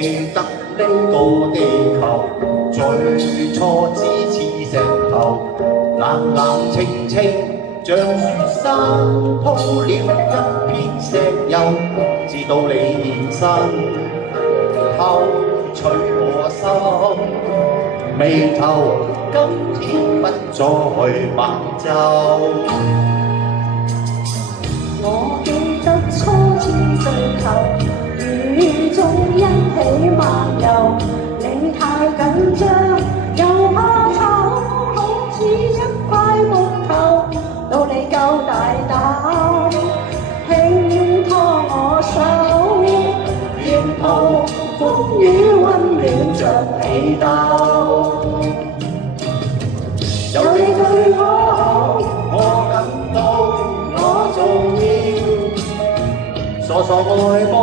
記得呢個地球最初只似石頭，冷冷清清像雪山鋪了一片石油，直到你現身偷取我心，眉頭今天不再白皺。我記得初次追求，雨中一起漫遊，你太緊張，又怕醜，好似一塊木頭，到你夠大膽，輕拖我手，沿途風雨溫暖着被竇。有你對我好，我感到我重要，傻傻愛慕。